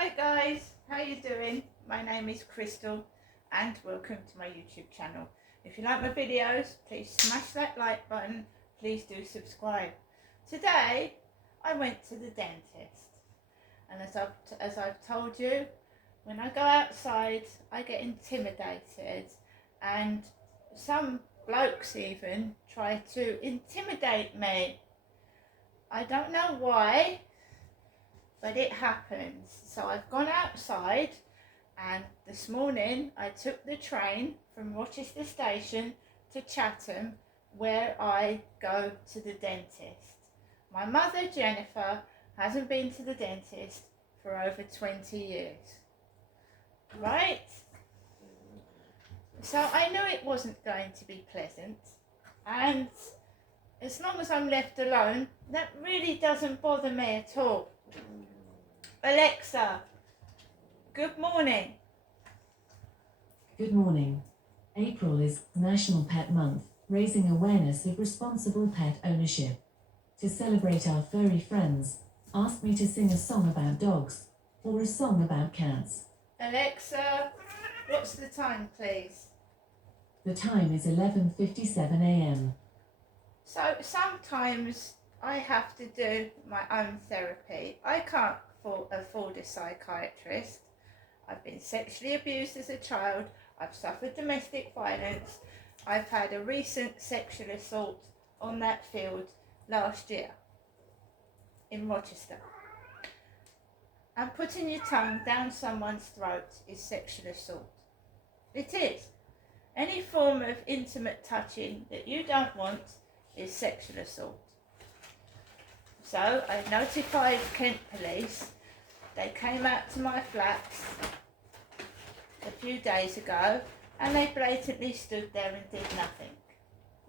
Hi guys, how you doing? My name is Crystal and welcome to my YouTube channel. If you like my videos, please smash that like button. Please do subscribe. Today I went to the dentist, and as I've told you, when I go outside I get intimidated, and some blokes even try to intimidate me. I don't know why, but it happens. So I've gone outside, and this morning I took the train from Rochester Station to Chatham, where I go to the dentist. My mother, Jennifer, hasn't been to the dentist for over 20 years. Right? So I knew it wasn't going to be pleasant, and as long as I'm left alone, that really doesn't bother me at all. Alexa, good morning. Good morning. April is National Pet Month, raising awareness of responsible pet ownership. To celebrate our furry friends, ask me to sing a song about dogs or a song about cats. Alexa, what's the time, please? The time is 11:57 a.m. So sometimes I have to do my own therapy. I can't afford a psychiatrist. I've been sexually abused as a child. I've suffered domestic violence. I've had a recent sexual assault on that field last year in Rochester. And putting your tongue down someone's throat is sexual assault. It is. Any form of intimate touching that you don't want is sexual assault. So I notified Kent Police. They came out to my flats a few days ago, and they blatantly stood there and did nothing.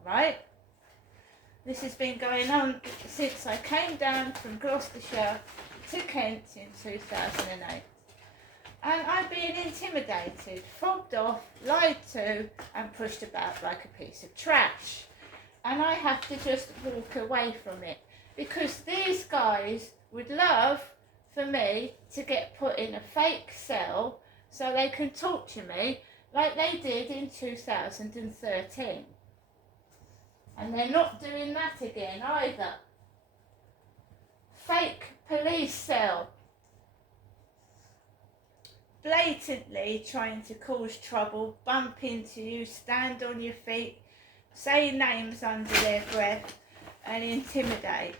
Right? This has been going on since I came down from Gloucestershire to Kent in 2008. And I've been intimidated, fobbed off, lied to, and pushed about like a piece of trash. And I have to just walk away from it, because these guys would love for me to get put in a fake cell so they can torture me like they did in 2013. And they're not doing that again either. Fake police cell. Blatantly trying to cause trouble, bump into you, stand on your feet, say names under their breath, and intimidate.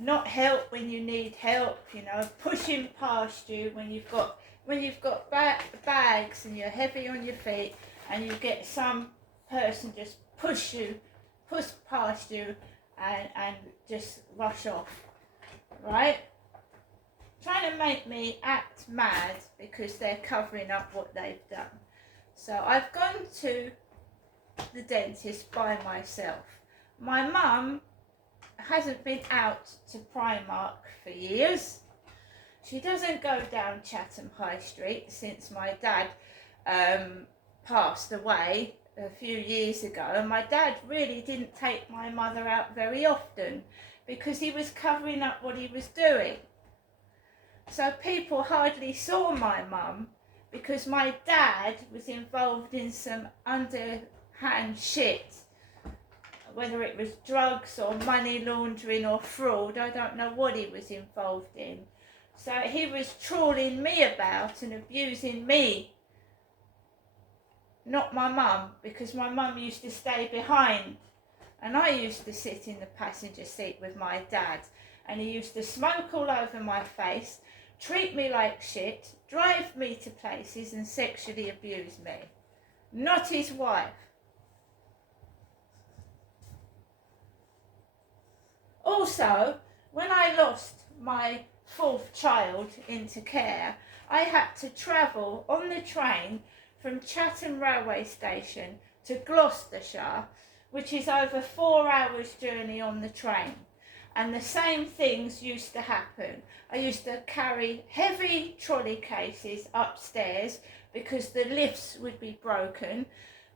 Not help when you need help, pushing past you when you've got bags and you're heavy on your feet, and you get some person just push past you and just rush off, right? Trying to make me act mad because they're covering up what they've done. So I've gone to the dentist by myself. My mum hasn't been out to Primark for years. She doesn't go down Chatham High Street since my dad passed away a few years ago, and my dad really didn't take my mother out very often because he was covering up what he was doing. So people hardly saw my mum because my dad was involved in some underhand shit, whether it was drugs or money laundering or fraud. I don't know what he was involved in. So he was trawling me about and abusing me, not my mum, because my mum used to stay behind and I used to sit in the passenger seat with my dad, and he used to smoke all over my face, treat me like shit, drive me to places and sexually abuse me. Not his wife. Also, when I lost my fourth child into care, I had to travel on the train from Chatham railway station to Gloucestershire, which is over 4 hours journey on the train. And the same things used to happen. I used to carry heavy trolley cases upstairs because the lifts would be broken.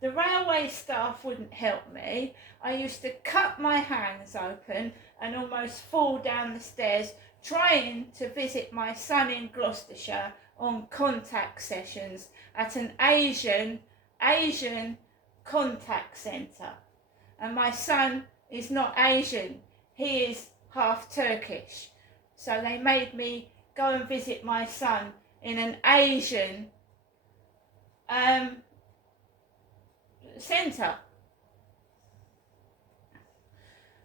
The railway staff wouldn't help me. I used to cut my hands open and almost fall down the stairs trying to visit my son in Gloucestershire on contact sessions at an Asian contact centre. And my son is not Asian, he is half Turkish. So they made me go and visit my son in an Asian centre.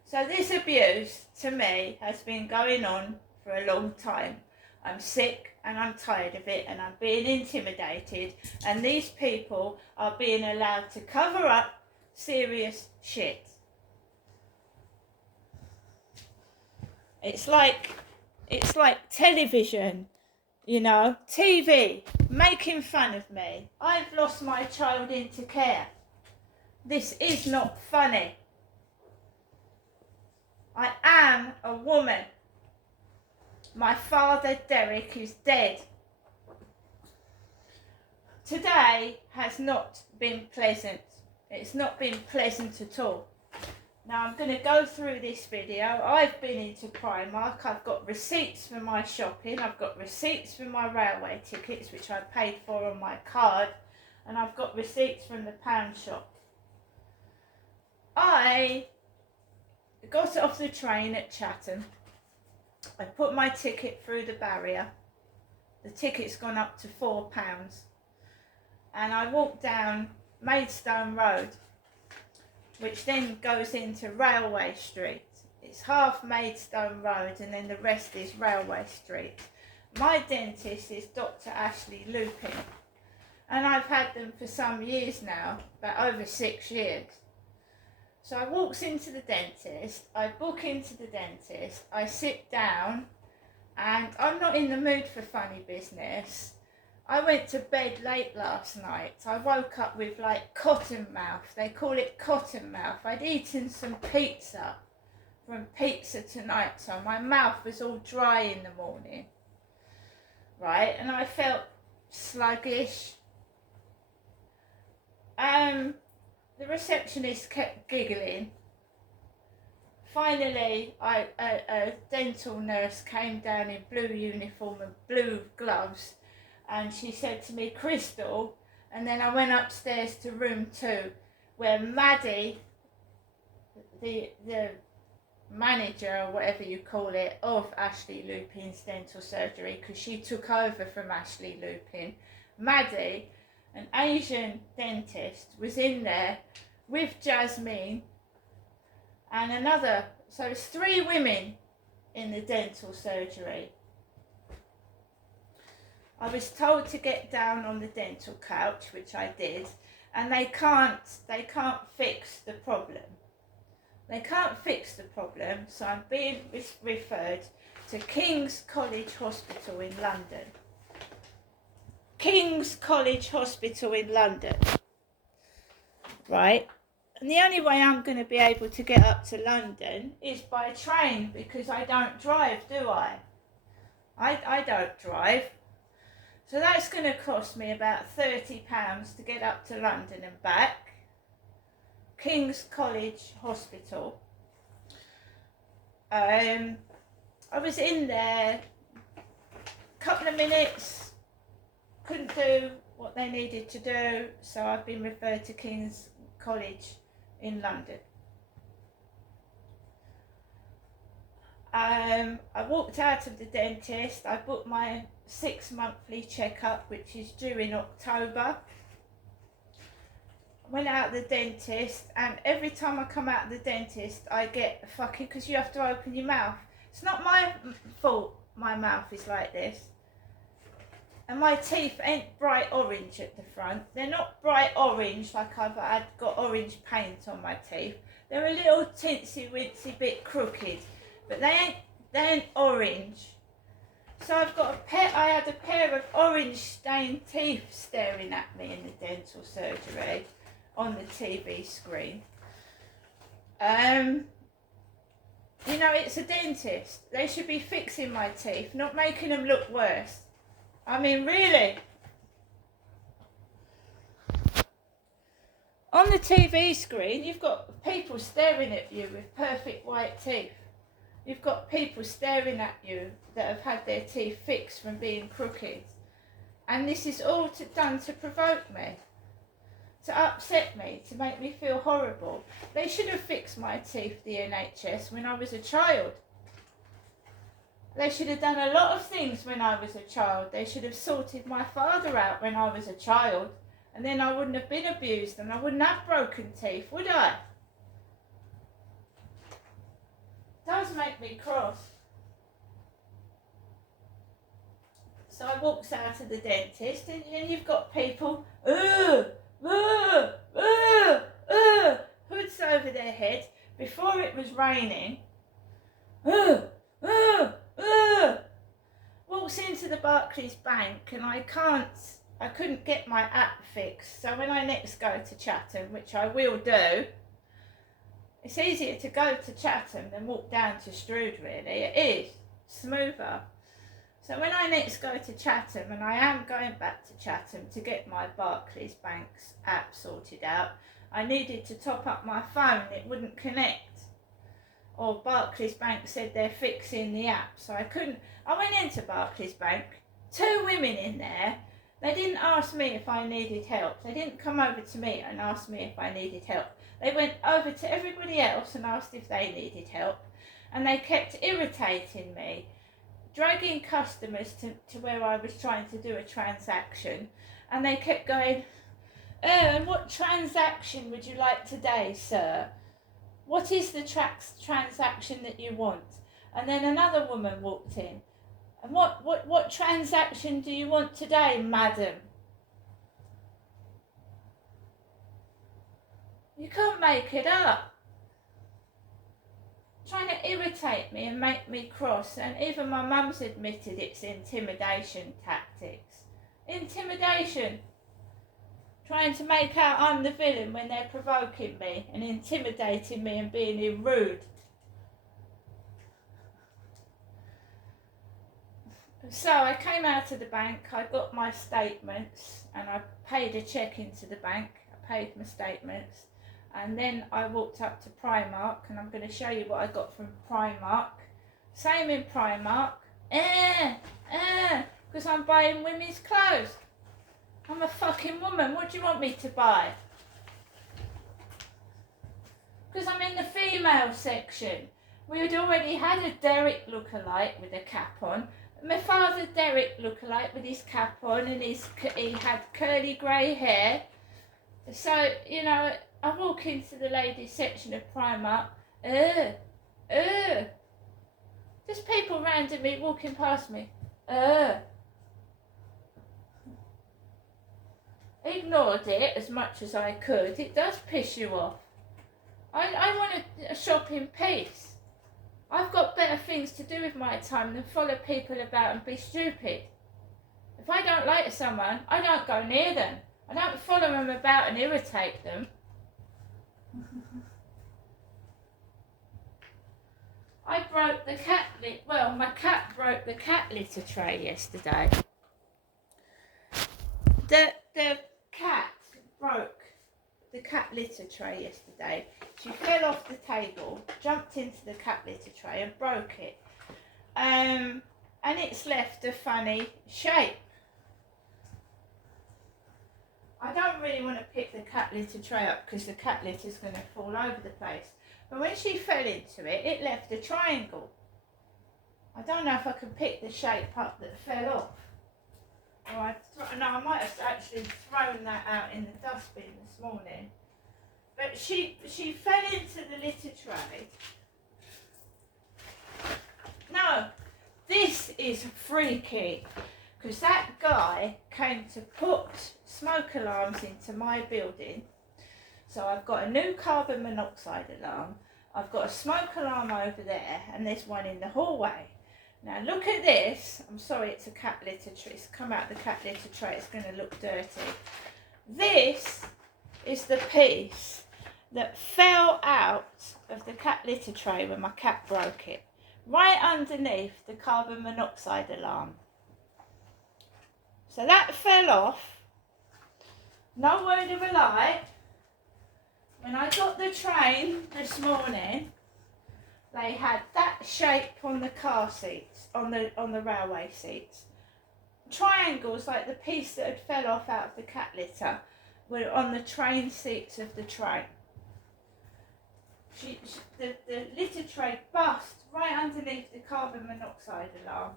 So this abuse to me has been going on for a long time. I'm sick and I'm tired of it, and I'm being intimidated, and these people are being allowed to cover up serious shit. It's like television, you know, TV making fun of me. I've lost my child into care. This is not funny. I am a woman. My father, Derek, is dead. Today has not been pleasant. It's not been pleasant at all. Now I'm going to go through this video. I've been into Primark. I've got receipts for my shopping. I've got receipts for my railway tickets, which I paid for on my card. And I've got receipts from the pound shop. I got off the train at Chatham. I put my ticket through the barrier. The ticket's gone up to £4. And I walked down Maidstone Road, which then goes into Railway Street. It's half Maidstone Road and then the rest is Railway Street. My dentist is Dr. Ashley Lupin, and I've had them for some years now, about over 6 years. So I walks into the dentist, I book into the dentist, I sit down, and I'm not in the mood for funny business. I went to bed late last night. I woke up with like cotton mouth. They call it cotton mouth. I'd eaten some pizza from Pizza Tonight, so my mouth was all dry in the morning. Right, and I felt sluggish. The receptionist kept giggling. Finally, a dental nurse came down in blue uniform and blue gloves, and she said to me, "Crystal," and then I went upstairs to room 2, where Maddie, the manager or whatever you call it of Ashley Lupin's dental surgery, because she took over from Ashley Lupin, Maddie, an Asian dentist, was in there with Jasmine and another, so it's 3 women in the dental surgery. I was told to get down on the dental couch, which I did, and they can't fix the problem. They can't fix the problem, so I'm being referred to King's College Hospital in London. King's College Hospital in London. Right? And the only way I'm going to be able to get up to London is by train, because I don't drive, do I? I don't drive. So that's going to cost me about £30 to get up to London and back. King's College Hospital. I was in there a couple of minutes, couldn't do what they needed to do, so I've been referred to King's College in London. I walked out of the dentist. I booked my 6 monthly checkup, which is due in October. Went out of the dentist, and every time I come out of the dentist I get a fucking, because you have to open your mouth. It's not my fault my mouth is like this. And my teeth ain't bright orange at the front. They're not bright orange like I've got orange paint on my teeth. They're a little tinsy wincy bit crooked, but they ain't orange. So I had a pair of orange stained teeth staring at me in the dental surgery on the TV screen. You know, it's a dentist. They should be fixing my teeth, not making them look worse. I mean, really. On the TV screen, you've got people staring at you with perfect white teeth. You've got people staring at you that have had their teeth fixed from being crooked. And this is all done to provoke me, to upset me, to make me feel horrible. They should have fixed my teeth, the NHS, when I was a child. They should have done a lot of things when I was a child. They should have sorted my father out when I was a child. And then I wouldn't have been abused and I wouldn't have broken teeth, would I? It does make me cross. So I walks out of the dentist and you've got people, hoods over their head. Before it was raining, walks into the Barclays Bank and I couldn't get my app fixed. So when I next go to Chatham, which I will do, it's easier to go to Chatham than walk down to Strood, really. It is smoother. So when I next go to Chatham, and I am going back to Chatham to get my Barclays Bank's app sorted out, I needed to top up my phone. It wouldn't connect. Or Barclays Bank said they're fixing the app, so I couldn't. I went into Barclays Bank, 2 women in there. They didn't ask me if I needed help. They didn't come over to me and ask me if I needed help. They went over to everybody else and asked if they needed help. And they kept irritating me, dragging customers to where I was trying to do a transaction. And they kept going, and what transaction would you like today, sir? What is the transaction that you want? And then another woman walked in. And what transaction do you want today, madam? You can't make it up. Trying to irritate me and make me cross, and even my mum's admitted it's intimidation tactics. Intimidation. Trying to make out I'm the villain when they're provoking me and intimidating me and being rude. So I came out of the bank, I got my statements and I paid a cheque into the bank. I paid my statements and then I walked up to Primark, and I'm going to show you what I got from Primark. Same in Primark. Because I'm buying women's clothes. I'm a fucking woman. What do you want me to buy? Because I'm in the female section. We had already had a Derek lookalike with a cap on. My father Derek lookalike with his cap on, and he had curly grey hair. So, you know, I walk into the ladies section of Primark. Just people randomly walking past me. Ignored it as much as I could. It does piss you off. I want to shop in peace. I've got better things to do with my time than follow people about and be stupid. If I don't like someone, I don't go near them. I don't follow them about and irritate them. I broke the my cat broke the cat litter tray yesterday. The cat broke the cat litter tray yesterday. She fell off the table, jumped into the cat litter tray and broke it. And it's left a funny shape. I don't really want to pick the cat litter tray up because the cat litter is going to fall over the place. But when she fell into it, it left a triangle. I don't know if I can pick the shape up that fell off. Or I might have actually thrown that out in the dustbin this morning. But she fell into the litter tray. No, this is freaky. Because that guy came to put smoke alarms into my building. So I've got a new carbon monoxide alarm. I've got a smoke alarm over there, and there's one in the hallway. Now look at this. I'm sorry, it's a cat litter tray. It's come out the cat litter tray. It's going to look dirty. This is the piece that fell out of the cat litter tray when my cat broke it. Right underneath the carbon monoxide alarm. So that fell off. No word of a lie. When I got the train this morning, they had that shape on the car seats, on the railway seats. Triangles like the piece that had fell off out of the cat litter were on the train seats of the train. The litter tray bust right underneath the carbon monoxide alarm.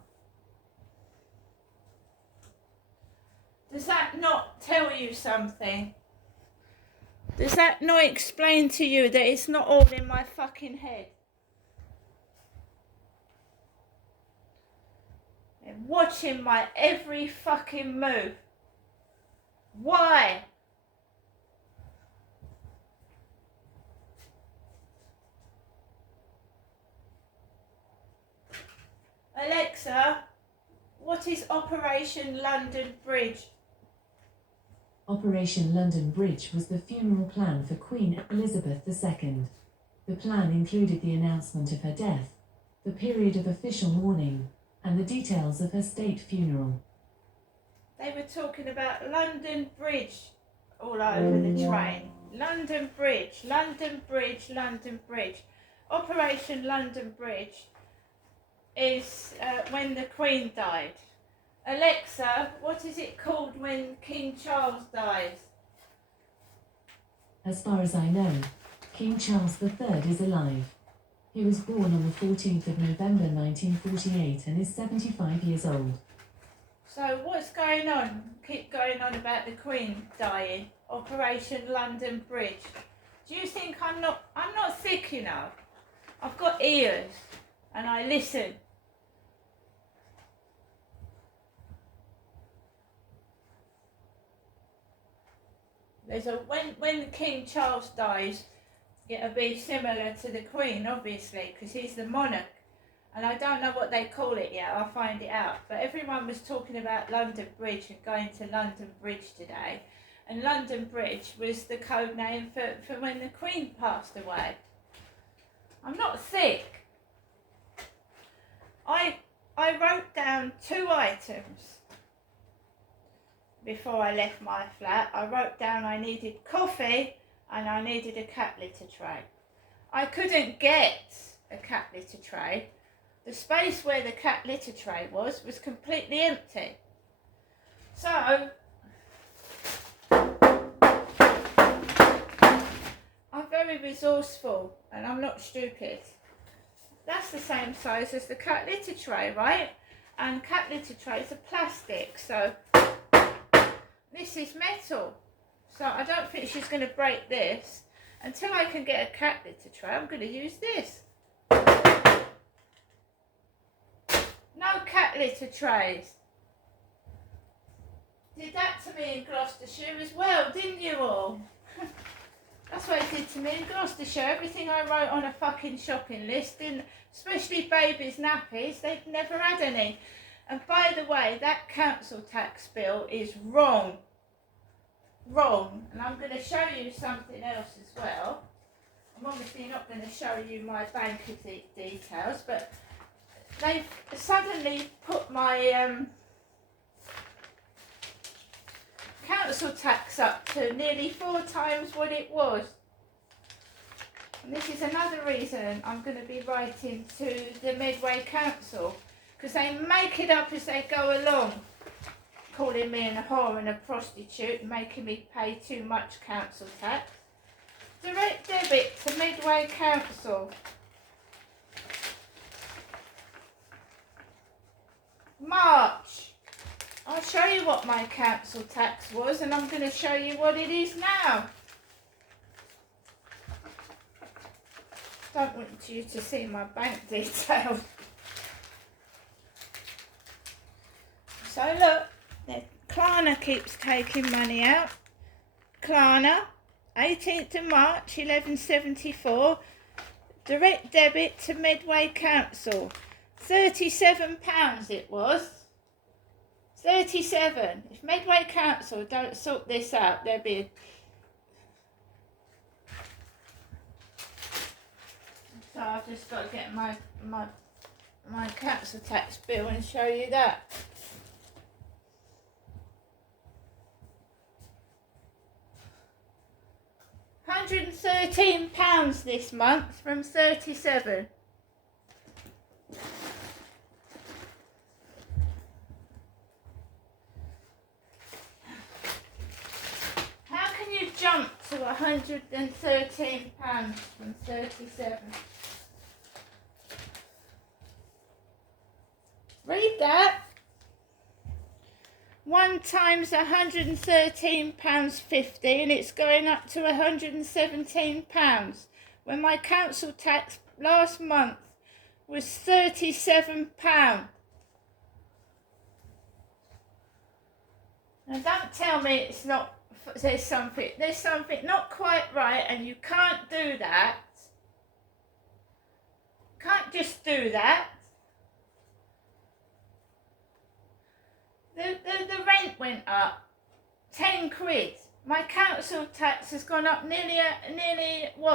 Does that not tell you something? Does that not explain to you that it's not all in my fucking head? And watching my every fucking move. Why? Alexa, what is Operation London Bridge? Operation London Bridge was the funeral plan for Queen Elizabeth II. The plan included the announcement of her death, the period of official mourning, and the details of her state funeral. They were talking about London Bridge all over the train. London Bridge, London Bridge, London Bridge. Operation London Bridge is when the Queen died. Alexa, what is it called when King Charles dies? As far as I know, King Charles III is alive. He was born on the 14th of November 1948 and is 75 years old. So what's going on? Keep going on about the Queen dying. Operation London Bridge. Do you think I'm not thick enough? I've got ears and I listen. There's a when King Charles dies, it'll be similar to the Queen, obviously, because he's the monarch. And I don't know what they call it yet. I'll find it out. But everyone was talking about London Bridge and going to London Bridge today. And London Bridge was the code name for when the Queen passed away. I'm not sick. I wrote down 2 items before I left my flat. I wrote down I needed coffee and I needed a cat litter tray. I couldn't get a cat litter tray. The space where the cat litter tray was completely empty. So I'm very resourceful and I'm not stupid. That's the same size as the cat litter tray, right? And cat litter trays are plastic, so this is metal. So I don't think she's going to break this. Until I can get a cat litter tray, I'm going to use this. No cat litter trays. Did that to me in Gloucestershire as well, didn't you all? That's what it did to me in Gloucestershire. Everything I wrote on a fucking shopping list, especially babies' nappies, they'd never had any. And by the way, that council tax bill is wrong. Wrong. And I'm going to show you something else as well. I'm obviously not going to show you my bank details, but they've suddenly put my council tax up to nearly 4 times what it was. And this is another reason I'm going to be writing to the Medway Council, because they make it up as they go along, calling me a whore and a prostitute, making me pay too much council tax. Direct debit to Medway Council. March. I'll show you what my council tax was, and I'm going to show you what it is now. Don't want you to see my bank details. So look, Klarna keeps taking money out. Klarna, 18th of March, 1174. Direct debit to Medway Council. £37 it was. 37. If Medway Council don't sort this out, there'll be a... So I've just got to get my council tax bill and show you that. £113 this month from 37. £113 from 37. Read that. 1 times £113.50 and it's going up to £117 when my council tax last month was £37. Now don't tell me it's not, there's something not quite right and you can't do that. Can't just do that. The rent went up 10 quid. My council tax has gone up nearly what?